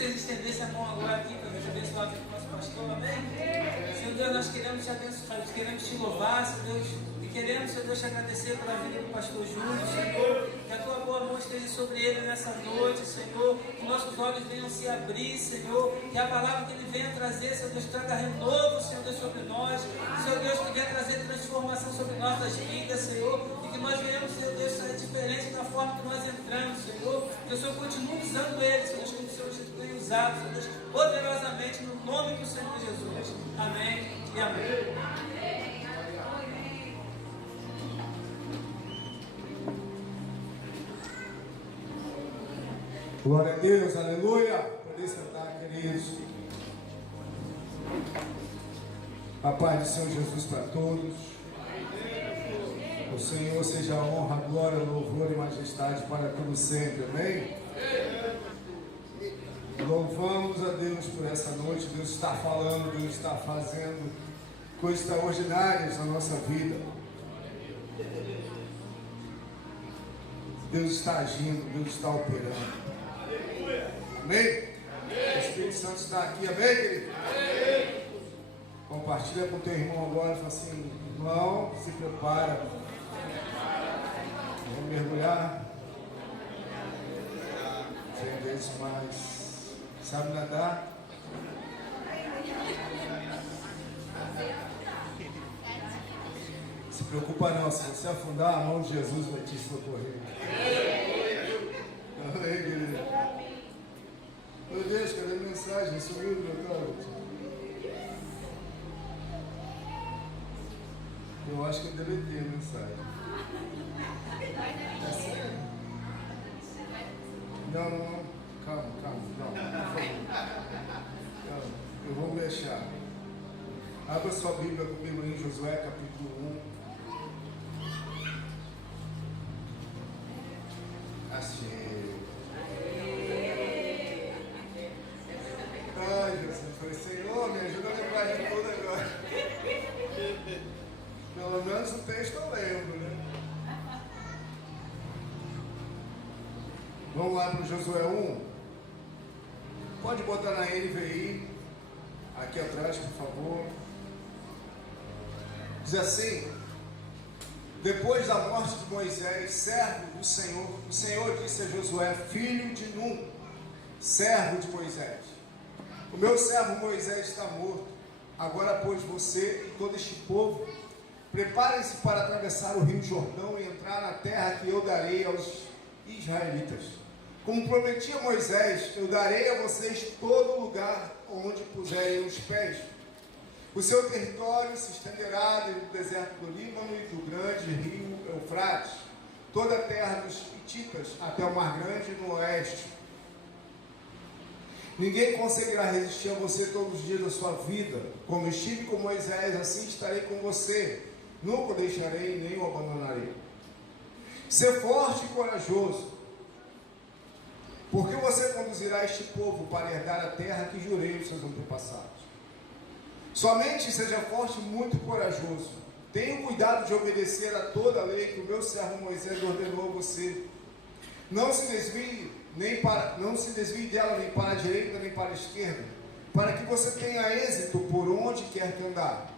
vocês estendessem a mão agora aqui para nos abençoar aqui com o nosso pastor, amém? Senhor Deus, nós queremos te abençoar, queremos te louvar, Senhor Deus, e queremos, Senhor Deus, te agradecer pela vida do pastor Júnior, Senhor, que a tua boa mão esteja sobre ele nessa noite, Senhor, que nossos olhos venham se abrir, Senhor, que a palavra que ele venha trazer, Senhor Deus, traga renovo, Senhor Deus, sobre nós, Senhor Deus, que venha trazer transformação sobre nossas vidas, Senhor, e que nós venhamos, Senhor Deus, sair diferente da forma que nós entramos, Senhor, que o Senhor continue usando ele, Senhor Deus, como o Senhor tem usado, Senhor Deus, poderosamente, no nome do Senhor Jesus. Amém e amém. Glória a Deus, aleluia. Poder sentar, queridos. A paz do Senhor Jesus para todos. O Senhor seja a honra, a glória, o louvor e majestade para todo sempre, amém? Louvamos a Deus por essa noite. Deus está falando, Deus está fazendo coisas extraordinárias na nossa vida. Deus está agindo, Deus está operando. Amém? O Espírito Santo está aqui, amém, querido? Compartilha com teu irmão agora e fala assim: irmão, se prepara. Vamos mergulhar 100 vezes mais. Sabe nadar? Se preocupa não, se você afundar, a mão de Jesus vai te socorrer. Amém, querido? Meu Deus, cadê a mensagem? Sumiu do meu tablet. Eu acho que eu deletei a mensagem. É sério? Não. Calma. Não, por favor. Calma. Eu vou mexer. Abra sua Bíblia comigo em Josué capítulo 1. Achei. Ai, Jesus, eu falei: Senhor, me ajuda a lembrar de tudo agora. Pelo menos o texto eu lembro, né? Vamos lá para o Josué 1. Pode botar na NVI, aqui atrás, por favor. Diz assim: depois da morte de Moisés, servo do Senhor, o Senhor disse a Josué, filho de Num, servo de Moisés: o meu servo Moisés está morto. Agora, pois, você e todo este povo, preparem-se para atravessar o rio Jordão e entrar na terra que eu darei aos israelitas. Como prometi a Moisés, eu darei a vocês todo lugar onde puserem os pés. O seu território se estenderá do deserto do Líbano e do grande rio Eufrates, toda a terra dos Hititas até o Mar Grande no oeste. Ninguém conseguirá resistir a você todos os dias da sua vida. Como estive com Moisés, assim estarei com você. Nunca o deixarei nem o abandonarei. Ser forte e corajoso, porque você conduzirá este povo para herdar a terra que jurei aos seus antepassados. Somente seja forte e muito corajoso. Tenha cuidado de obedecer a toda a lei que o meu servo Moisés ordenou a você. Não se desvie dela nem para a direita nem para a esquerda, para que você tenha êxito por onde quer que andar.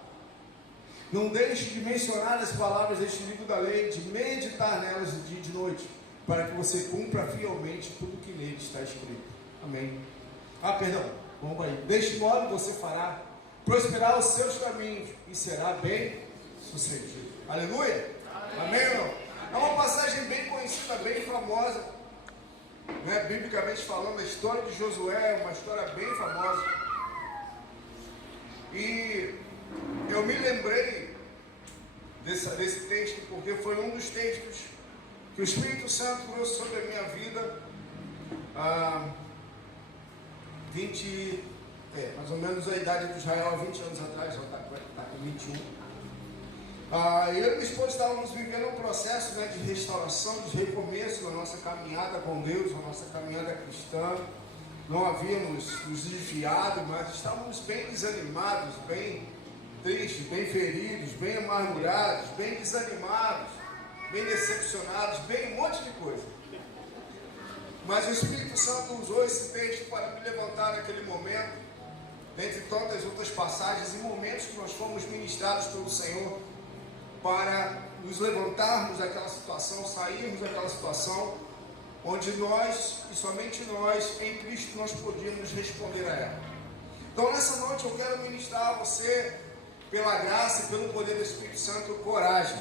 Não deixe de mencionar as palavras deste livro da lei, de meditar nelas de dia e de noite, para que você cumpra fielmente tudo que nele está escrito. Amém. Vamos aí. Deste modo você fará prosperar os seus caminhos e será bem sucedido. Aleluia. Amém, irmão? É uma passagem bem conhecida, bem famosa, né? Biblicamente falando, a história de Josué é uma história bem famosa. E eu me lembrei desse texto porque foi um dos textos que o Espírito Santo trouxe sobre a minha vida há mais ou menos a idade de Israel, há 20 anos atrás, já está com 21. Eu e minha esposa estávamos vivendo um processo, né, de restauração, de recomeço na nossa caminhada com Deus, na nossa caminhada cristã. Não havíamos nos desviado, mas estávamos bem desanimados, bem tristes, bem feridos, bem amargurados, bem desanimados, bem decepcionados, bem um monte de coisa. Mas o Espírito Santo usou esse texto para me levantar naquele momento, dentre tantas outras passagens e momentos que nós fomos ministrados pelo Senhor, para nos levantarmos daquela situação, sairmos daquela situação, onde nós, e somente nós, em Cristo, nós podíamos responder a ela. Então nessa noite eu quero ministrar a você, pela graça e pelo poder do Espírito Santo, coragem.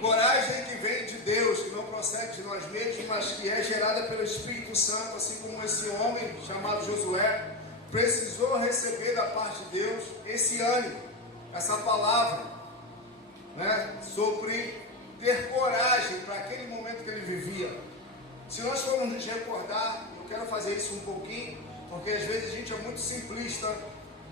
Coragem que vem de Deus, que não procede de nós mesmos, mas que é gerada pelo Espírito Santo, assim como esse homem chamado Josué precisou receber da parte de Deus esse ânimo, essa palavra, né, sobre ter coragem para aquele momento que ele vivia. Se nós formos nos recordar, eu quero fazer isso um pouquinho, porque às vezes a gente é muito simplista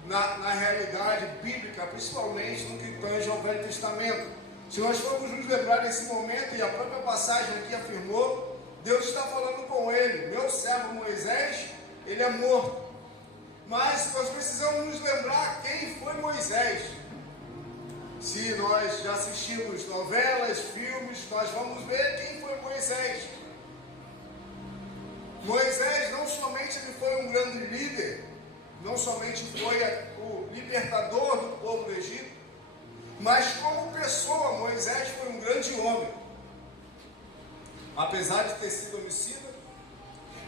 na realidade bíblica, principalmente no que tange ao Velho Testamento. Se nós formos nos lembrar desse momento, e a própria passagem aqui afirmou, Deus está falando com ele, meu servo Moisés, ele é morto. Mas nós precisamos nos lembrar quem foi Moisés. Se nós já assistimos novelas, filmes, nós vamos ver quem foi Moisés. Moisés não somente ele foi um grande líder, não somente foi o libertador do povo do Egito, mas como pessoa, Moisés foi um grande homem. Apesar de ter sido homicida,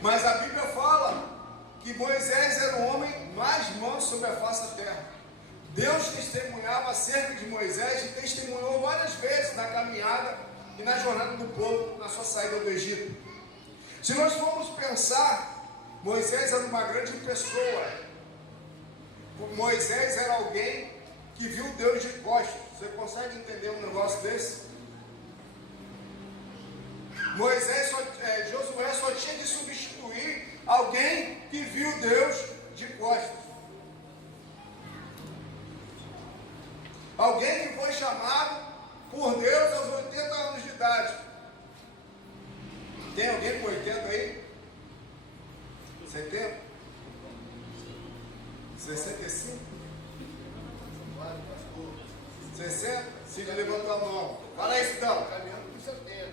mas a Bíblia fala que Moisés era o homem mais manso sobre a face da terra. Deus testemunhava acerca de Moisés e testemunhou várias vezes na caminhada e na jornada do povo, na sua saída do Egito. Se nós formos pensar, Moisés era uma grande pessoa. Moisés era alguém que viu Deus de costas. Você consegue entender um negócio desse? Josué só tinha de substituir alguém que viu Deus de costas. Alguém que foi chamado por Deus aos 80 anos de idade. Tem alguém com 80 aí? 70? 65? 60? Cid levantou a mão. Fala aí, Cidão.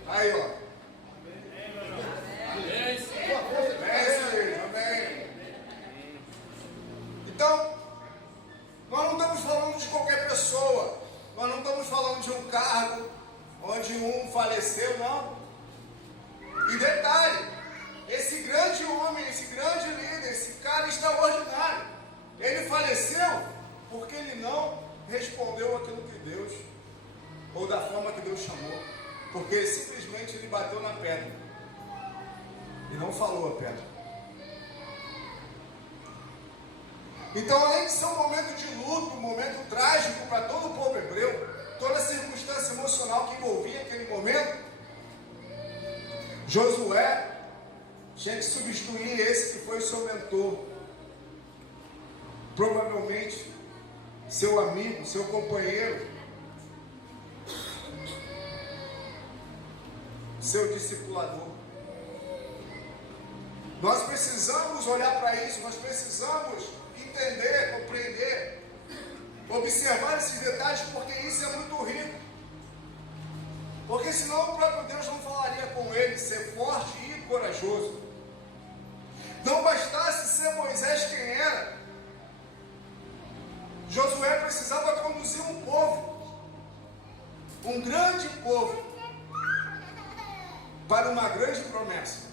Aí, ó. É isso aí, amém. Então, nós não estamos falando de qualquer pessoa. Nós não estamos falando de um cargo onde um faleceu, não. E detalhe, esse grande homem, esse grande líder, esse cara extraordinário, ele faleceu porque ele não respondeu aquilo que Deus, ou da forma que Deus chamou, porque simplesmente ele bateu na pedra e não falou a pedra. Então, além de ser um momento de luto, um momento trágico para todo o povo hebreu, toda a circunstância emocional que envolvia aquele momento, Josué tinha que substituir esse que foi seu mentor, provavelmente seu amigo, seu companheiro, seu discipulador. Nós precisamos olhar para isso, nós precisamos entender, compreender, observar esses detalhes, porque isso é muito rico. Porque senão o próprio Deus não falaria com ele, ser forte e corajoso. Não bastasse ser Moisés quem era, Josué precisava conduzir um povo, um grande povo, para uma grande promessa.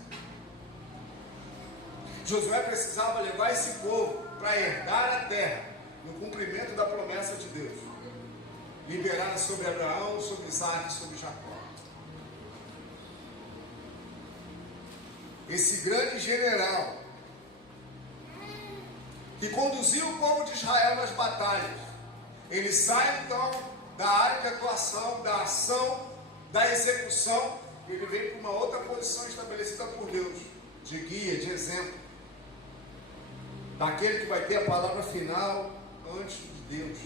Josué precisava levar esse povo para herdar a terra, no cumprimento da promessa de Deus, liberada sobre Abraão, sobre Isaac e sobre Jacó. Esse grande general que conduziu o povo de Israel nas batalhas, ele sai então da área de atuação, da ação, da execução, e ele vem para uma outra posição estabelecida por Deus, de guia, de exemplo, daquele que vai ter a palavra final antes de Deus,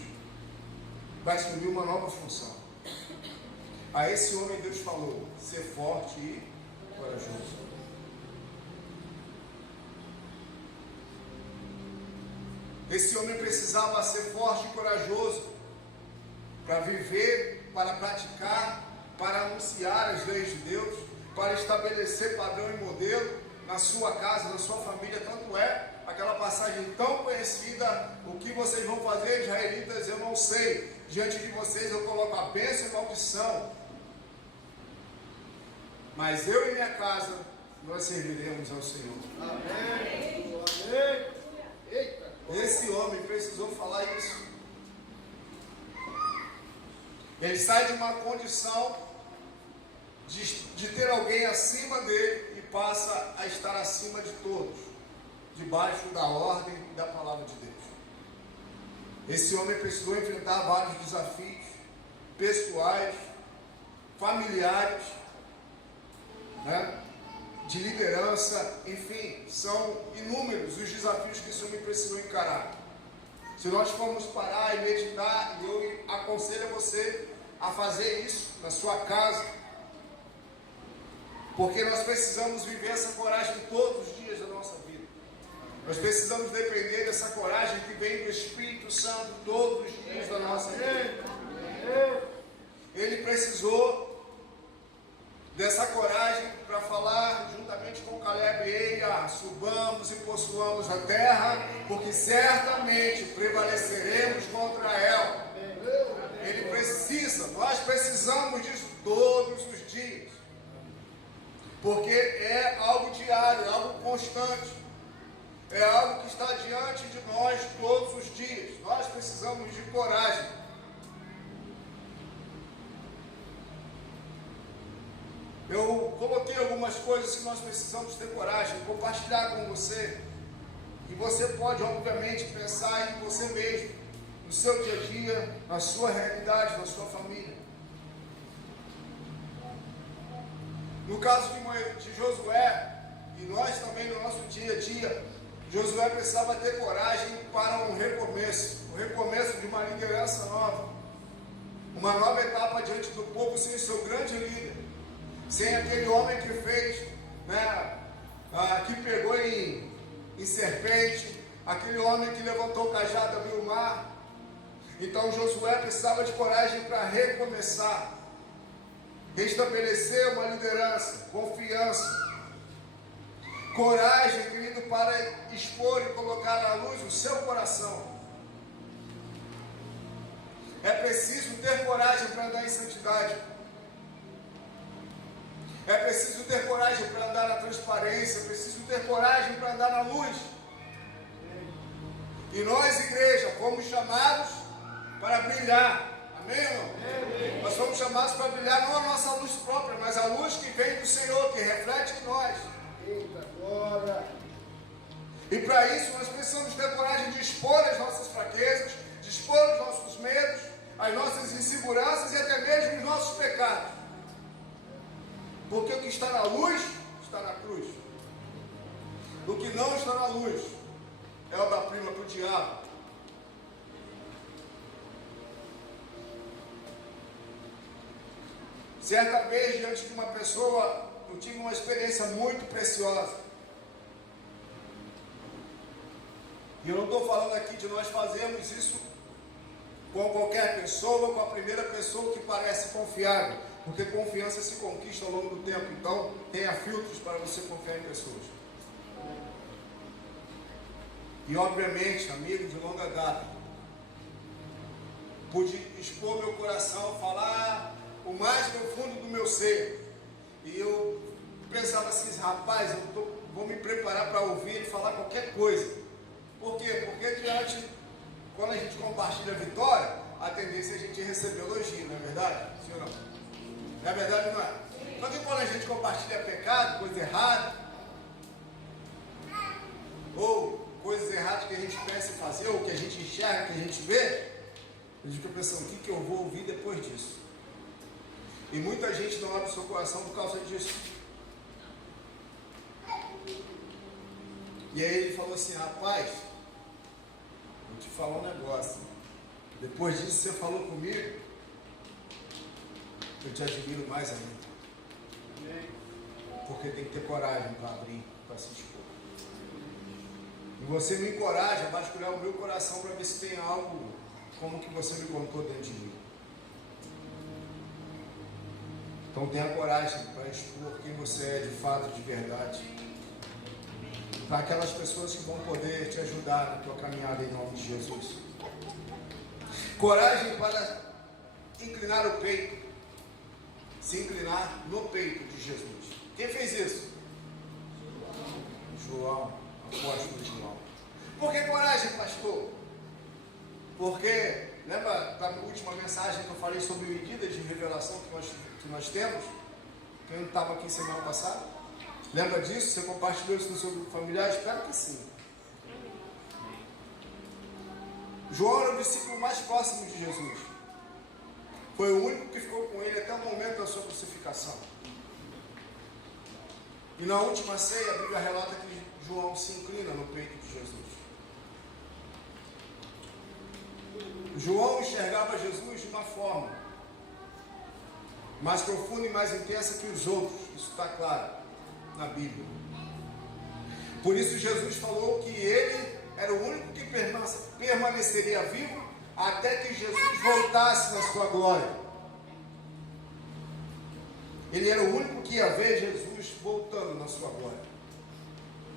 vai assumir uma nova função. A esse homem Deus falou: ser forte e corajoso. Esse homem precisava ser forte e corajoso para viver, para praticar, para anunciar as leis de Deus, para estabelecer padrão e modelo na sua casa, na sua família. Tanto é aquela passagem tão conhecida: o que vocês vão fazer, israelitas, eu não sei. Diante de vocês eu coloco a bênção e maldição, mas eu e minha casa, nós serviremos ao Senhor. Amém. Eita. Esse homem precisou falar isso. Ele sai de uma condição de ter alguém acima dele e passa a estar acima de todos, debaixo da ordem e da palavra de Deus. Esse homem precisou enfrentar vários desafios pessoais, familiares, né, de liderança, enfim, são inúmeros os desafios que esse homem precisou encarar. Se nós formos parar e meditar, e eu aconselho você a fazer isso na sua casa, porque nós precisamos viver essa coragem todos os dias da nossa vida. Nós precisamos depender dessa coragem que vem do Espírito Santo todos os dias da nossa vida. Ele precisou dessa coragem para falar juntamente com Caleb: eia, subamos e possuamos a terra, porque certamente prevaleceremos contra ela. Ele precisa, nós precisamos disso todos os dias, porque é algo diário, é algo constante, é algo que está diante de nós todos os dias. Nós precisamos de coragem. Eu coloquei algumas coisas que nós precisamos ter coragem de compartilhar com você, e você pode obviamente pensar em você mesmo, no seu dia a dia, na sua realidade, na sua família. No caso de Josué, e nós também no nosso dia a dia, Josué precisava ter coragem para um recomeço, o recomeço de uma liderança nova, uma nova etapa diante do povo, sem o seu grande líder, sem aquele homem que fez, que pegou em serpente, aquele homem que levantou o cajado, abriu o mar. Então Josué precisava de coragem para recomeçar, restabelecer uma liderança, confiança, coragem, querido, para expor e colocar à luz o seu coração. É preciso ter coragem para andar em santidade. É preciso ter coragem para andar na transparência. É preciso ter coragem para andar na luz. E nós, igreja, fomos chamados para brilhar. Amém, irmão? Amém. Nós fomos chamados para brilhar não a nossa luz própria, mas a luz que vem do Senhor, que reflete em nós. Eita, glória! E para isso nós precisamos ter coragem de expor as nossas fraquezas, de expor os nossos medos, as nossas inseguranças e até mesmo os nossos pecados. Porque o que está na luz, está na cruz. O que não está na luz é obra-prima para o diabo. Certa vez, diante de uma pessoa, eu tive uma experiência muito preciosa. E eu não estou falando aqui de nós fazermos isso com qualquer pessoa, com a primeira pessoa que parece confiável, porque confiança se conquista ao longo do tempo. Então, tenha filtros para você confiar em pessoas. E obviamente, amigo de longa data, pude expor meu coração, falar o mais profundo do meu ser. E eu pensava assim: rapaz, vou me preparar para ouvir ele falar qualquer coisa. Por quê? Porque quando a gente compartilha a vitória, a tendência é a gente receber elogio, não é verdade? Sim ou não? Não é verdade, não é? Só que quando a gente compartilha pecado, coisa errada, ou coisas erradas que a gente pensa em fazer, ou que a gente enxerga, que a gente vê, a gente fica pensando: o que eu vou ouvir depois disso? E muita gente não abre o seu coração por causa disso. E aí ele falou assim: rapaz, vou te falar um negócio. Depois disso você falou comigo, eu te admiro mais ainda. Porque tem que ter coragem para abrir, para se expor. E você me encoraja a vasculhar o meu coração para ver se tem algo como que você me contou dentro de mim. Então tenha coragem para expor quem você é de fato, de verdade. Para aquelas pessoas que vão poder te ajudar na tua caminhada em nome de Jesus. Coragem para inclinar o peito. Se inclinar no peito de Jesus. Quem fez isso? João, apóstolo João. Por que coragem, pastor? Porque, lembra da última mensagem que eu falei sobre medidas de revelação que nós temos? Quem não estava aqui semana passada? Lembra disso? Você compartilhou isso no seu grupo familiar? Espero que sim. João era o discípulo mais próximo de Jesus. Foi o único que ficou com ele até o momento da sua crucificação. E na última ceia, a Bíblia relata que João se inclina no peito de Jesus. João enxergava Jesus de uma forma mais profunda e mais intensa que os outros. Isso está claro na Bíblia. Por isso Jesus falou que ele era o único que permaneceria vivo até que Jesus voltasse na sua glória. Ele era o único que ia ver Jesus voltando na sua glória.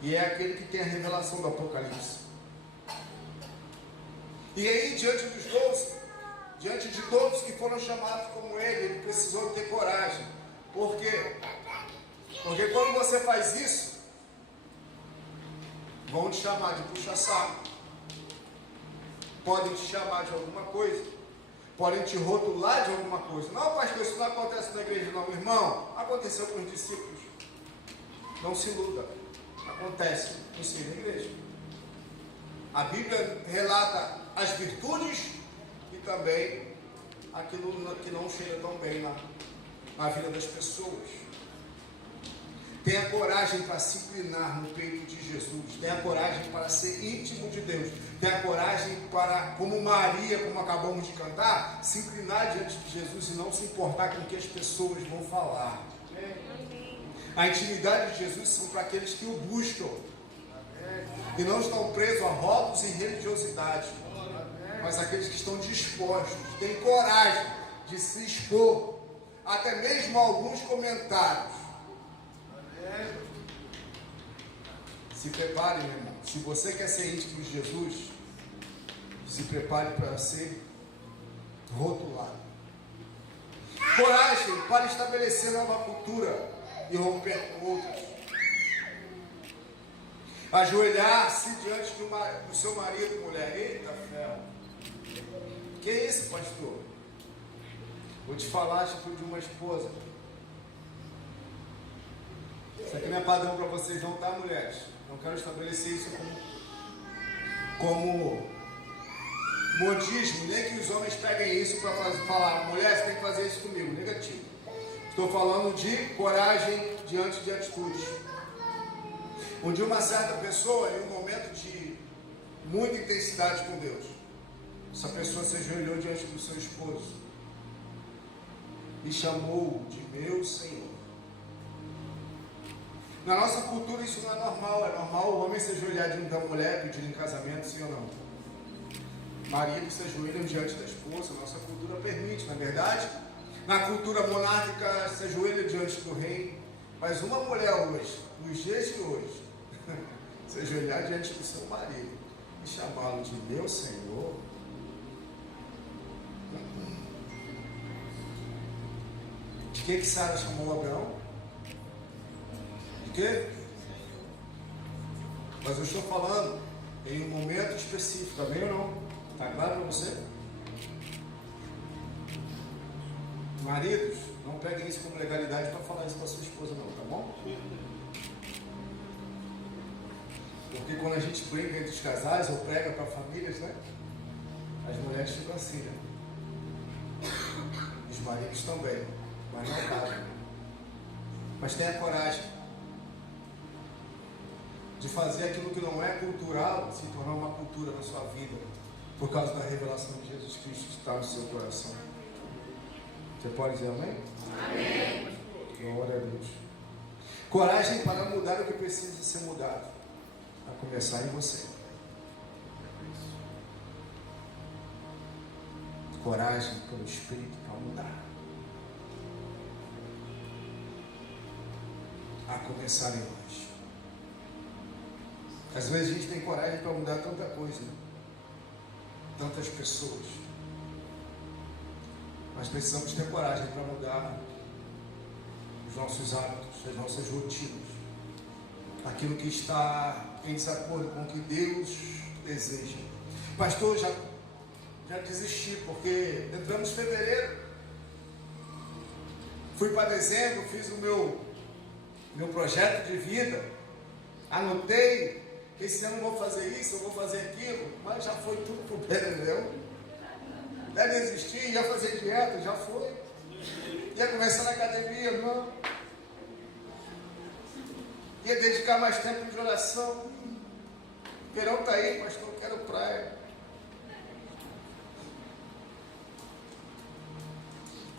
E é aquele que tem a revelação do Apocalipse. E aí, diante de todos que foram chamados como ele precisou ter coragem. Por quê? Porque quando você faz isso, vão te chamar de puxa-saco. Podem te chamar de alguma coisa. Podem te rotular de alguma coisa. Não, pastor, isso não acontece na igreja não, irmão. Aconteceu com os discípulos. Não se iluda. Acontece no seio da igreja. A Bíblia relata as virtudes e também aquilo que não cheira tão bem na vida das pessoas. Tenha coragem para se inclinar no peito de Jesus. Tenha coragem para ser íntimo de Deus. Tenha coragem para, como Maria, como acabamos de cantar, se inclinar diante de Jesus e não se importar com o que as pessoas vão falar. A intimidade de Jesus são para aqueles que o buscam e não estão presos a rótulos e religiosidade, mas aqueles que estão dispostos, têm coragem de se expor, até mesmo a alguns comentários. Se prepare, meu irmão. Se você quer ser íntimo de Jesus, se prepare para ser rotulado. Coragem para estabelecer nova cultura e romper com outras. Ajoelhar-se diante do seu marido, mulher. Eita ferro. Que é isso, pastor? Vou te falar, tipo, de uma esposa. Isso aqui não é padrão para vocês não, tá, mulheres? Não quero estabelecer isso como modismo, nem que os homens peguem isso para falar, mulher, você tem que fazer isso comigo. Negativo. Estou falando de coragem diante de atitudes. Onde uma certa pessoa, em um momento de muita intensidade com Deus, essa pessoa se ajoelhou diante do seu esposo e chamou de meu Senhor. Na nossa cultura isso não é normal. É normal o homem se ajoelhar diante da mulher, pedir em casamento, sim ou não? Maridos se ajoelham diante da esposa. Nossa cultura permite, não é verdade? Na cultura monárquica se ajoelha diante do rei. Mas uma mulher hoje, nos dias de hoje, se ajoelhar diante do seu marido e chamá-lo de meu Senhor. De que Sara chamou Abraão? De quê? Mas eu estou falando em um momento específico, tá bem ou não? Está claro para você? Maridos, não peguem isso como legalidade para falar isso para sua esposa não, tá bom? Porque quando a gente briga entre os casais ou prega para famílias, né? As mulheres ficam assim, né? Os maridos também, mas não cabe. Mas tenha coragem de fazer aquilo que não é cultural se tornar uma cultura na sua vida, por causa da revelação de Jesus Cristo que está no seu coração. Você pode dizer amém? Amém. Glória a Deus. Coragem para mudar o que precisa ser mudado, a começar em você. Coragem pelo Espírito para mudar. começar em nós. Às vezes a gente tem coragem para mudar tanta coisa, né? Tantas pessoas. Mas precisamos ter coragem para mudar os nossos hábitos, as nossas rotinas, aquilo que está em desacordo com o que Deus deseja. Pastor, já desisti, porque entramos em fevereiro, fui para dezembro, fiz o meu projeto de vida, anotei, esse ano eu vou fazer isso, eu vou fazer aquilo, mas já foi tudo para o perdeu. Já desisti, já fazer dieta, já foi. Ia começar na academia, não. Ia dedicar mais tempo de oração. O verão está aí, pastor, eu quero praia.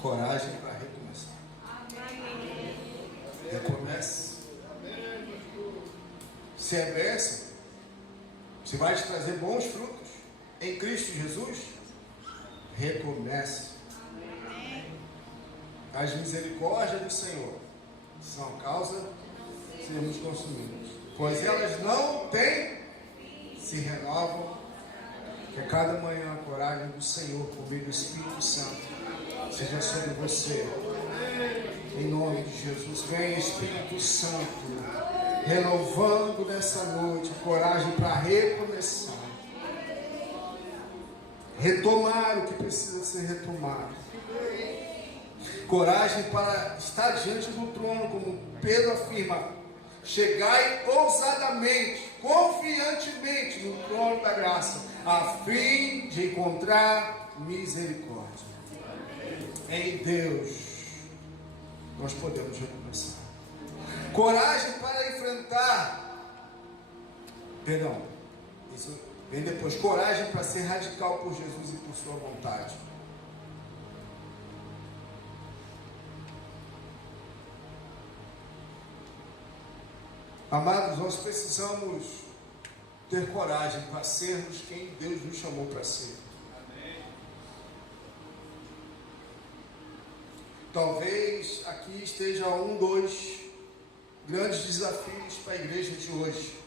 Coragem para recomeçar. Recomece. Se é bênção, se vai te trazer bons frutos em Cristo Jesus, recomece. As misericórdias do Senhor são a causa de sermos consumidos, pois elas não têm, se renovam, que a cada manhã a coragem do Senhor, por meio do Espírito Santo, seja sobre você. Em nome de Jesus, vem Espírito Santo, renovando nessa noite coragem para recomeçar, retomar o que precisa ser retomado, coragem para estar diante do trono, como Pedro afirma, chegai ousadamente, confiantemente no trono da graça, a fim de encontrar misericórdia. Em Deus nós podemos recomeçar. Coragem para enfrentar, isso vem depois, coragem para ser radical por Jesus e por sua vontade. Amados, nós precisamos ter coragem para sermos quem Deus nos chamou para ser. Talvez aqui esteja dois grandes desafios para a igreja de hoje,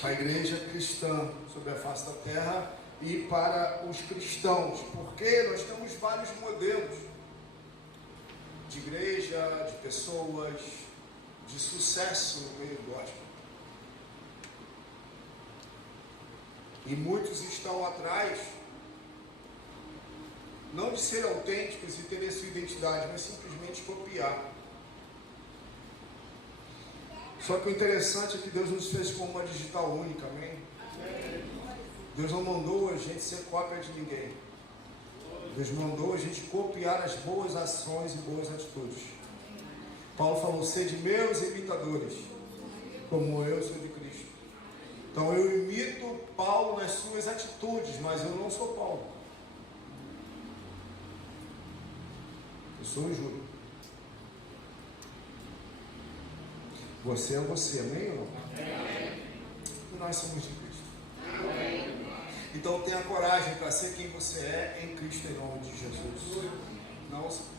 para a igreja cristã sobre a face da terra e para os cristãos, porque nós temos vários modelos de igreja, de pessoas, de sucesso no meio gospel, e muitos estão atrás, não de ser autênticos e terem sua identidade, mas simplesmente copiar. Só que o interessante é que Deus nos fez com uma digital única, amém? Deus não mandou a gente ser cópia de ninguém. Deus mandou a gente copiar as boas ações e boas atitudes. Paulo falou, sede meus imitadores, como eu sou de Cristo. Então eu imito Paulo nas suas atitudes, mas eu não sou Paulo. Eu sou o Júlio. Você é você, amém ou não? Amém. E nós somos de Cristo. Amém. Então tenha coragem para ser quem você é em Cristo, em nome de Jesus.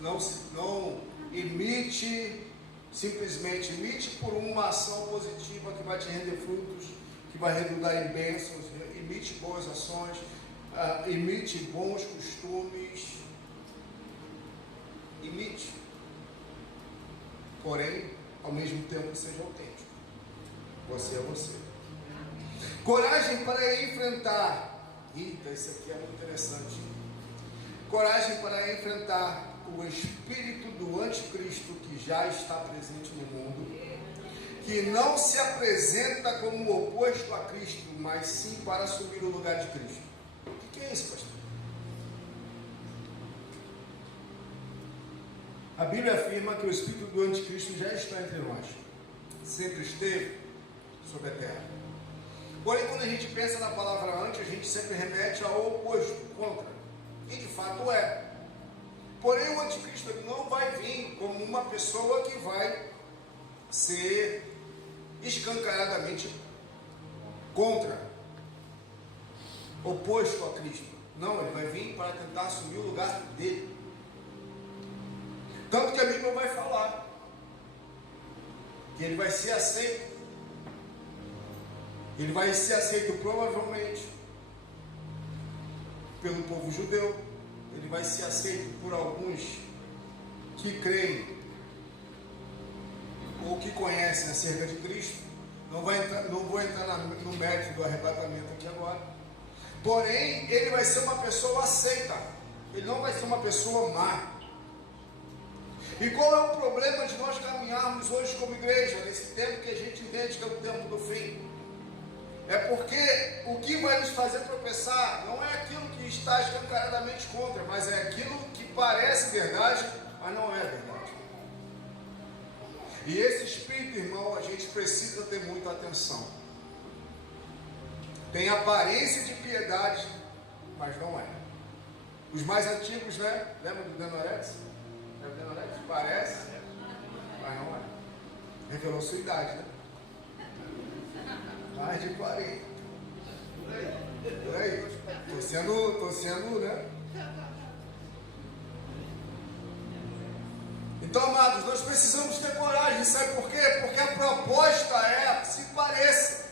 Não imite, simplesmente imite por uma ação positiva que vai te render frutos, que vai redundar em bênçãos. Imite boas ações, imite bons costumes. Imite, porém, ao mesmo tempo seja autêntico. Você é você. Coragem para enfrentar. Eita, isso aqui é muito interessante. Coragem para enfrentar o espírito do anticristo que já está presente no mundo, que não se apresenta como oposto a Cristo, mas sim para assumir o lugar de Cristo. O que é isso, pastor? A Bíblia afirma que o espírito do anticristo já está entre nós. Sempre esteve sobre a terra. Porém, quando a gente pensa na palavra anti, a gente sempre remete ao oposto, contra. E de fato é. Porém, o anticristo não vai vir como uma pessoa que vai ser escancaradamente contra, oposto a Cristo. Não, ele vai vir para tentar assumir o lugar dele. Tanto que a Bíblia vai falar que ele vai ser aceito. Ele vai ser aceito provavelmente pelo povo judeu. Ele vai ser aceito por alguns que creem ou que conhecem acerca de Cristo. Não vou entrar no mérito do arrebatamento aqui agora. Porém, ele vai ser uma pessoa aceita. Ele não vai ser uma pessoa má. E qual é o problema de nós caminharmos hoje como igreja, nesse tempo que a gente entende que é o tempo do fim? É porque o que vai nos fazer tropeçar não é aquilo que está escancaradamente contra, mas é aquilo que parece verdade, mas não é verdade. E esse espírito, irmão, a gente precisa ter muita atenção. Tem aparência de piedade, mas não é. Os mais antigos, né? Lembra do Denorex? Parece, mas não é. Revelou sua idade, né? Mais de 40. Por aí. Tô sendo, né? Então, amados, nós precisamos ter coragem. Sabe por quê? Porque a proposta é se pareça.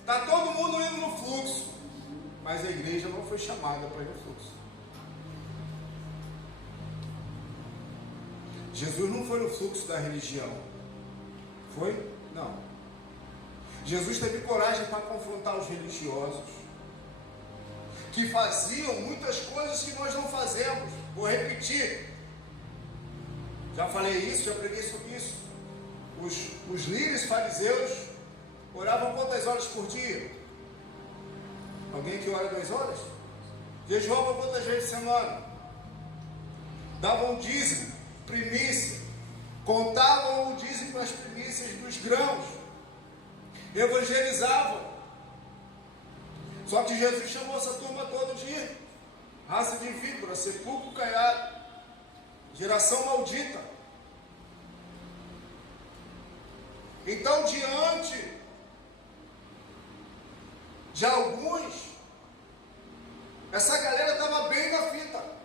Está todo mundo indo no fluxo, mas a igreja não foi chamada para ir no fluxo. Jesus não foi no fluxo da religião. Foi? Não. Jesus teve coragem para confrontar os religiosos, que faziam muitas coisas que nós não fazemos. Vou repetir. Já falei isso, já preguei sobre isso. Os líderes fariseus oravam quantas horas por dia? Alguém que ora 2 horas? Jejuavam quantas vezes por semana? Davam dízimo, primícia, contavam o dízimo nas primícias dos grãos, evangelizavam. Só que Jesus chamou essa turma toda de raça de víbora, sepulcro caiado, geração maldita. Então, diante de alguns, essa galera estava bem na fita.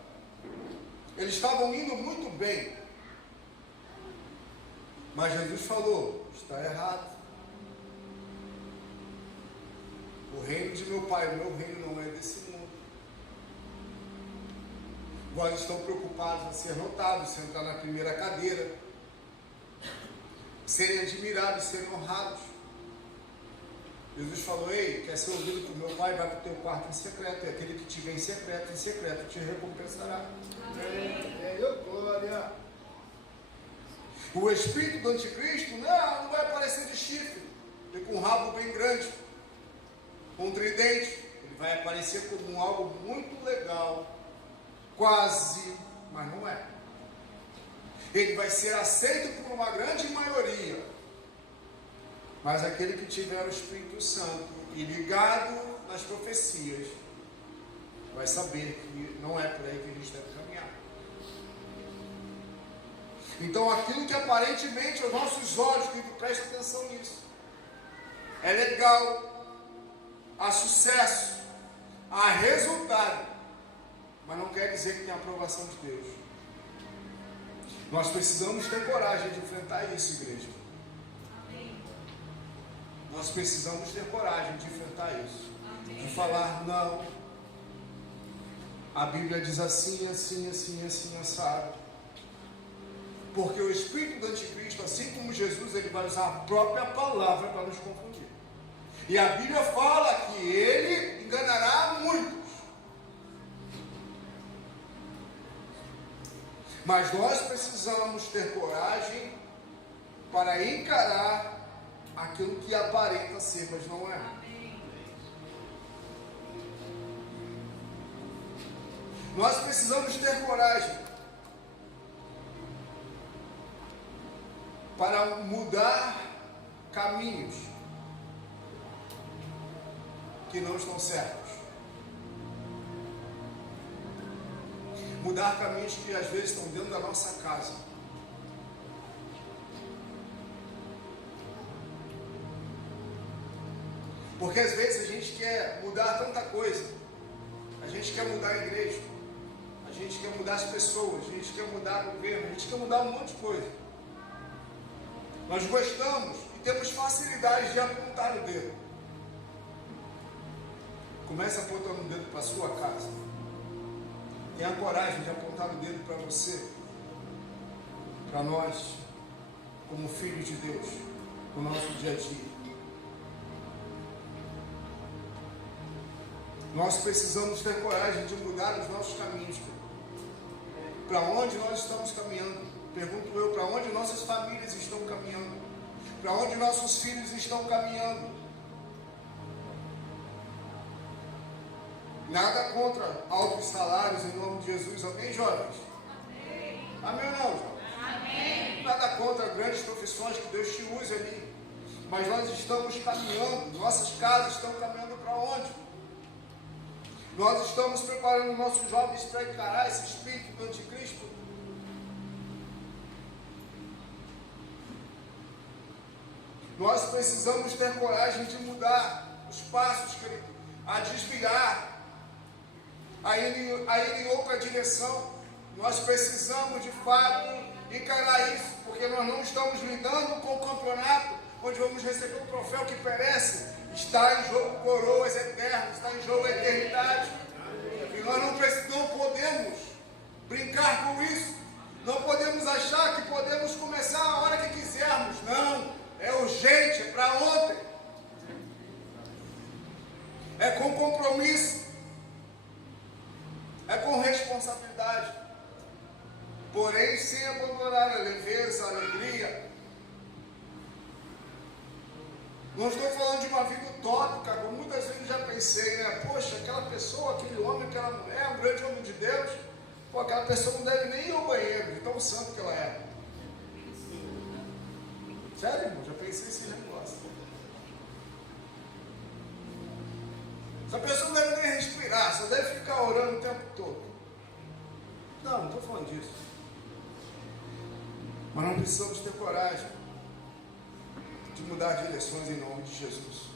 Eles estavam indo muito bem. Mas Jesus falou: está errado. O reino de meu Pai, o meu reino não é desse mundo. Vós estão preocupados em ser notados, sentar na primeira cadeira, serem admirados, serem honrados. Jesus falou: ei, quer ser ouvido por meu Pai? Vai para o teu quarto em secreto, e aquele que te vê em secreto te recompensará. Glória. O espírito do anticristo não vai aparecer de chifre, e com um rabo bem grande, com um tridente. Ele vai aparecer como algo muito legal, quase, mas não é. Ele vai ser aceito por uma grande maioria, mas aquele que tiver o Espírito Santo e ligado nas profecias vai saber que não é por aí que a gente deve caminhar. Então, aquilo que aparentemente aos nossos olhos, que presta atenção nisso, é legal, há sucesso, há resultado, mas não quer dizer que tem a aprovação de Deus. Nós precisamos ter coragem de enfrentar isso, igreja. Nós precisamos ter coragem de enfrentar isso. De falar: não, a Bíblia diz assim, assim, assim, assim, assado. Porque o espírito do anticristo, assim como Jesus, ele vai usar a própria palavra para nos confundir. E a Bíblia fala que ele enganará muitos. Mas nós precisamos ter coragem para encarar aquilo que aparenta ser, mas não é. Nós precisamos ter coragem para mudar caminhos que não estão certos. Mudar caminhos que às vezes estão dentro da nossa casa. Porque às vezes a gente quer mudar tanta coisa. A gente quer mudar a igreja. A gente quer mudar as pessoas. A gente quer mudar o governo. A gente quer mudar um monte de coisa. Nós gostamos e temos facilidade de apontar o dedo. Comece apontando o dedo para a sua casa. Tenha coragem de apontar o dedo para você, para nós, como filhos de Deus, no nosso dia a dia. Nós precisamos ter coragem de mudar os nossos caminhos. Para onde nós estamos caminhando? Pergunto eu, para onde nossas famílias estão caminhando? Para onde nossos filhos estão caminhando? Nada contra altos salários em nome de Jesus, amém, jovens? Amém ou não, jovens? Amém. Nada contra grandes profissões que Deus te use ali. Mas nós estamos caminhando, nossas casas estão caminhando para onde? Nós estamos preparando nossos jovens para encarar esse espírito do anticristo. Nós precisamos ter coragem de mudar os passos, querido, a desviar, a ir em outra direção. Nós precisamos de fato encarar isso, porque nós não estamos lidando com o campeonato onde vamos receber um troféu que perece. Está em jogo coroas eternas, está em jogo a eternidade. E nós não podemos brincar com isso. Não podemos achar que podemos começar a hora que quisermos. Não, é urgente, é para ontem. É com compromisso. É com responsabilidade. Porém, sem abandonar a leveza, a alegria. Não estou falando de uma vida utópica, como muitas vezes já pensei, né? Poxa, aquela pessoa, aquele homem, aquela mulher, um grande homem de Deus, pô, aquela pessoa não deve nem ir ao banheiro, de tão santo que ela é. Sério, irmão? Já pensei esse negócio. Essa pessoa não deve nem respirar, só deve ficar orando o tempo todo. Não estou falando disso. Mas não precisamos ter coragem de mudar direções em nome de Jesus.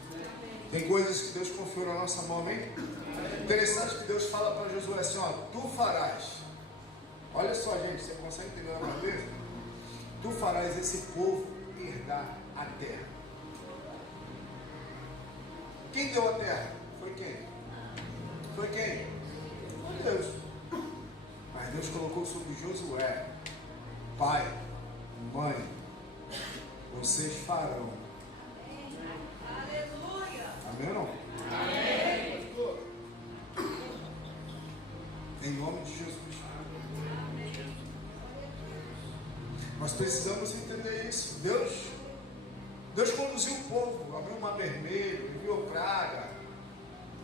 Tem coisas que Deus confiou na nossa mão, amém? Interessante que Deus fala para Josué assim, ó, tu farás. Olha só, gente, você consegue entender uma vez? Tu farás esse povo herdar a terra. Quem deu a terra? Foi quem? Foi quem? Foi Deus. Mas Deus colocou sobre Josué, pai, mãe, vocês farão. Aleluia. Amém ou não? Amém. Em nome de Jesus. Nós precisamos entender isso. Deus conduziu o povo, abriu o mar vermelho, enviou praga,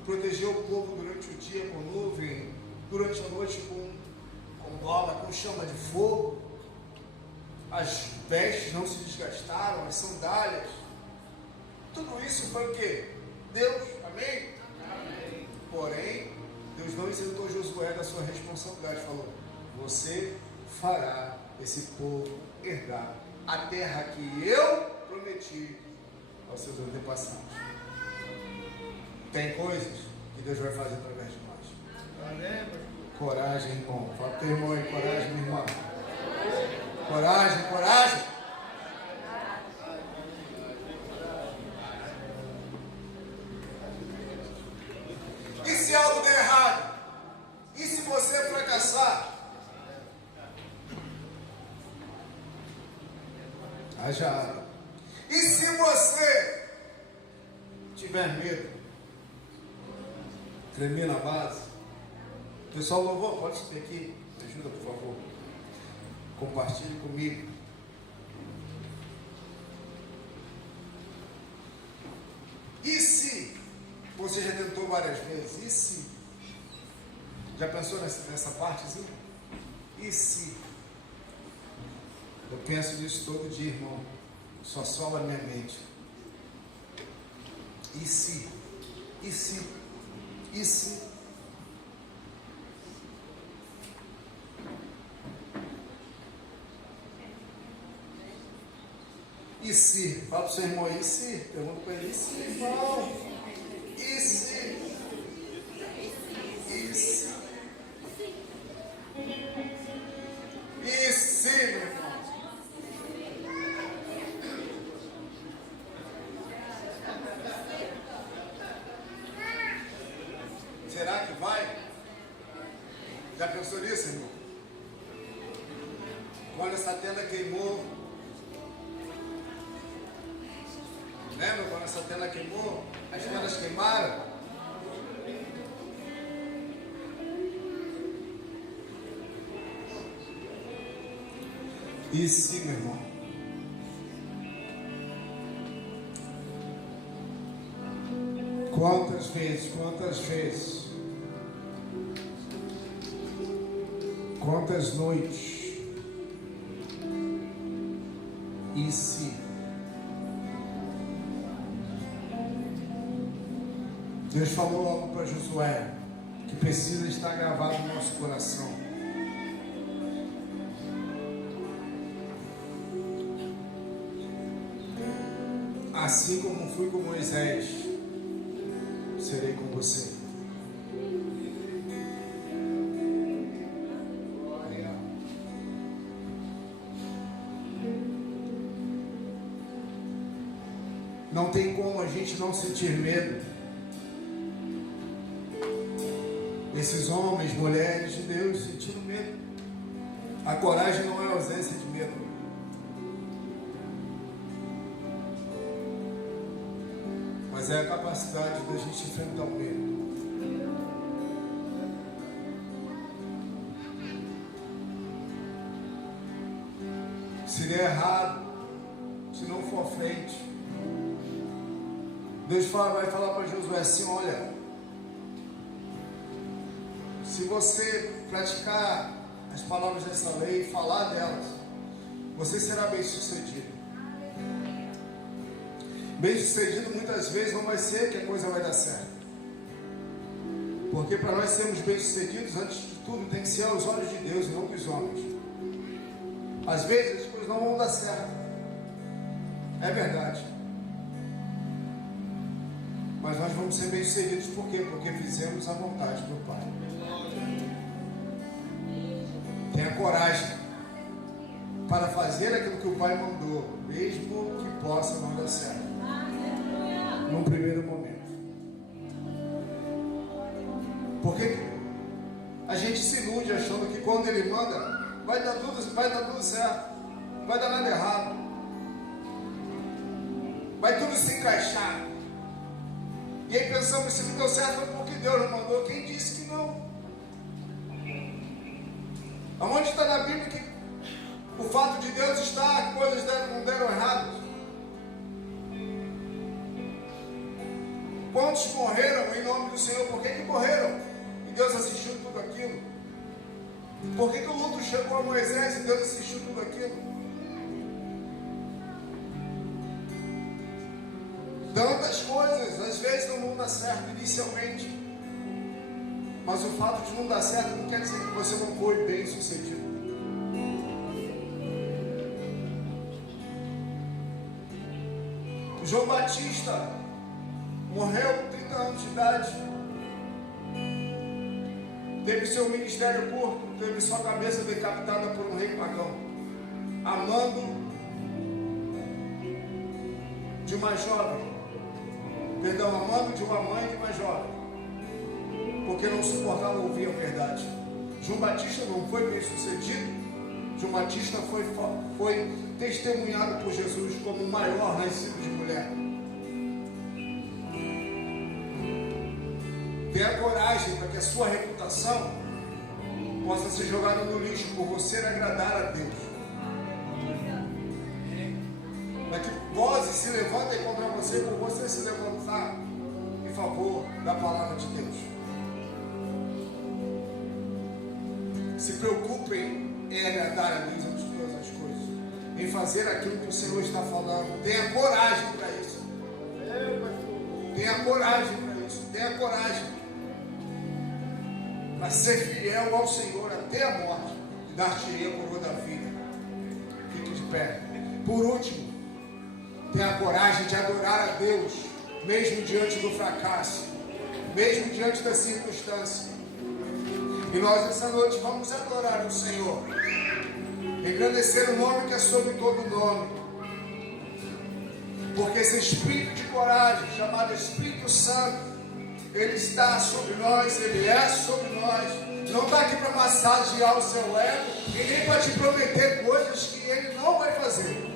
protegeu o povo durante o dia com nuvem, durante a noite com bola, com chama de fogo. As vestes não se desgastaram, as sandálias. Tudo isso foi o quê? Deus, amém? Amém. Porém, Deus não isentou Josué da sua responsabilidade. Falou, você fará esse povo herdar a terra que eu prometi aos seus antepassados. Tem coisas que Deus vai fazer através de nós. Amém. Coragem, irmão. Fala para o teu irmão aí, coragem, minha irmã. Coragem, coragem. E se algo der errado? E se você fracassar? Já. E se você tiver medo? Tremer na base? Pessoal, louvor, pode subir aqui. Me ajuda, por favor. Compartilhe comigo. E se você já tentou várias vezes? E se? Já pensou nessa partezinha? E se? Eu penso nisso todo dia, irmão. Só sola a minha mente. E se? E se? E se? E se? Fala para o seu irmão, e se? Pergunta para ele, e se, irmão? E se? E se? E se, meu irmão? quando essa tenda queimou. Lembra quando essa tenda queimou? As tendas queimaram. E sim, meu irmão. Quantas vezes, quantas noites, e se Deus falou algo para Josué que precisa estar gravado no nosso coração. Assim como fui com Moisés, serei com você. Não tem como a gente não sentir medo. Esses homens, mulheres de Deus sentindo medo. A coragem não é ausência de medo. Mas é a capacidade da gente enfrentar o medo. Se der errado, se não for à frente, Deus vai falar para Josué assim: olha, se você praticar as palavras dessa lei e falar delas, você será bem sucedido. Bem sucedido muitas vezes não vai ser que a coisa vai dar certo, porque para nós sermos bem sucedidos, antes de tudo, tem que ser aos olhos de Deus e não dos homens. Às vezes as coisas não vão dar certo, é verdade, mas nós vamos ser bem sucedidos. Por quê? Porque fizemos a vontade do Pai. Tenha coragem para fazer aquilo que o Pai mandou, mesmo que possa não dar certo num primeiro momento. Porque a gente se ilude achando que quando Ele manda, vai dar tudo certo, vai dar nada errado, vai tudo se encaixar. E aí pensamos, se não deu certo foi porque Deus não mandou. Quem disse que não? Aonde está na Bíblia que o fato de Deus estar, coisas não deram errado? Quantos morreram em nome do Senhor? Por que morreram? E Deus assistiu tudo aquilo? Por que o luto chegou a Moisés e Deus assistiu tudo aquilo? Tantas coisas, às vezes não vão dar certo inicialmente, mas o fato de não dar certo não quer dizer que você não foi bem sucedido. João Batista morreu com 30 anos de idade, teve seu ministério curto, teve sua cabeça decapitada por um rei pagão, amando de uma jovem, amando de uma mãe de uma jovem, porque não suportava ouvir a verdade. João Batista não foi bem sucedido. João Batista foi testemunhado por Jesus como o maior nascido de mulher. Tenha coragem para que a sua reputação possa ser jogada no lixo por você agradar a Deus. Para que vozes se levantem contra você por você se levantar em favor da palavra de Deus. Se preocupem em agradar a Deus antes de todas as coisas, em fazer aquilo que o Senhor está falando. Tenha coragem para isso. Tenha coragem para isso. Tenha coragem para ser fiel ao Senhor até a morte e dar-te-ei a coroa da vida. Fique de pé. Por último, tenha coragem de adorar a Deus, mesmo diante do fracasso, mesmo diante da circunstância. E nós essa noite vamos adorar o Senhor, engrandecer o nome que é sobre todo nome, porque esse Espírito de coragem, chamado Espírito Santo, Ele está sobre nós, Ele é sobre nós, Não está aqui para massagear o seu ego e nem para te prometer coisas que Ele não vai fazer.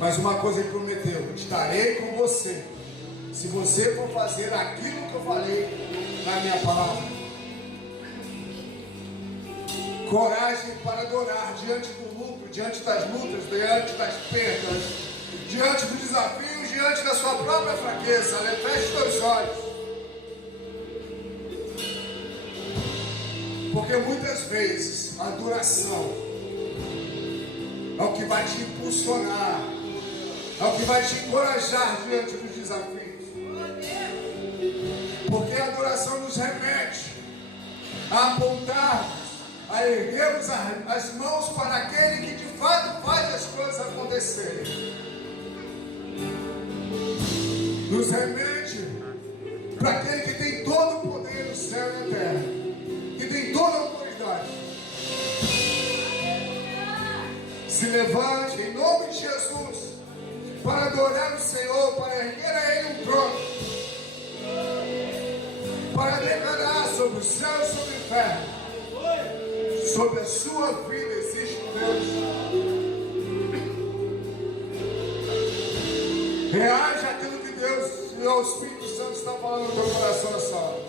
Mas uma coisa Ele prometeu: estarei com você, se você for fazer aquilo que eu falei na minha palavra. Coragem para adorar diante do luto, diante das lutas, diante das perdas, diante dos desafios, diante da sua própria fraqueza. Feche os seus olhos. Porque muitas vezes a adoração é o que vai te impulsionar, é o que vai te encorajar diante dos desafios. Porque a adoração nos remete a apontarmos, a erguermos as mãos para aquele que de fato faz as coisas acontecerem. Nos remete para aquele que tem todo o poder no céu e na terra, que tem toda a autoridade. Se levante em nome de Jesus para adorar o Senhor, para erguer a Ele um trono, para declarar sobre o céu e sobre o inferno: sobre a sua vida existe um Deus. Reage àquilo que Deus e o Espírito Santo está falando no teu coração nessa hora.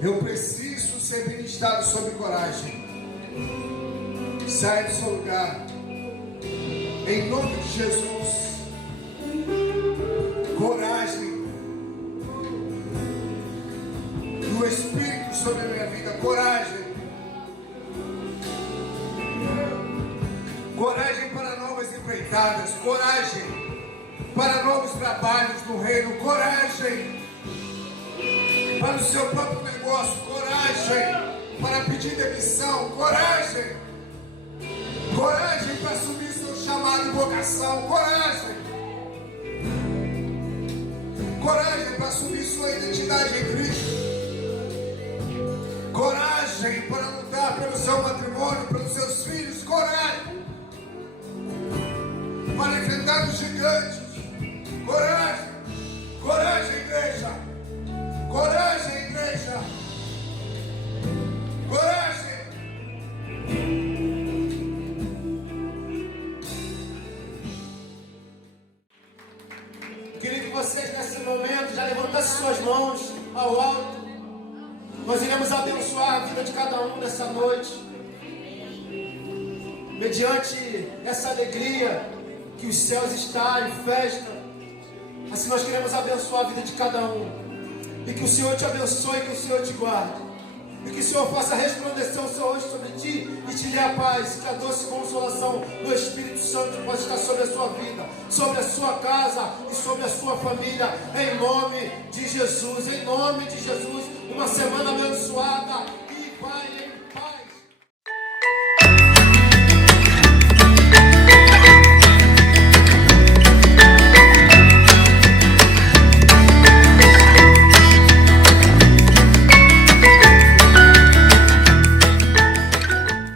Eu preciso ser ministrado sobre coragem. Sai do seu lugar, em nome de Jesus. Coragem do Espírito sobre a minha vida. Coragem. Coragem para novas empreitadas. Coragem para novos trabalhos no reino. Coragem para o seu próprio negócio. Coragem para pedir demissão. Coragem. Coragem para assumir seu chamado e vocação. Coragem. Coragem para assumir sua identidade em Cristo. Coragem para lutar pelo seu matrimônio, pelos seus filhos. Coragem para enfrentar os gigantes. Coragem. Coragem, igreja. Coragem, igreja. Coragem. Queria que vocês nesse momento já levantassem suas mãos ao alto. Nós iremos abençoar a vida de cada um nessa noite, mediante essa alegria que os céus estão em festa. Assim nós queremos abençoar a vida de cada um, e que o Senhor te abençoe, que o Senhor te guarde, e que o Senhor faça resplandecer o seu rosto sobre ti e te dê a paz, que a doce consolação do Espírito Santo possa estar sobre a sua vida, sobre a sua casa e sobre a sua família, em nome de Jesus. Em nome de Jesus, uma semana abençoada, e vai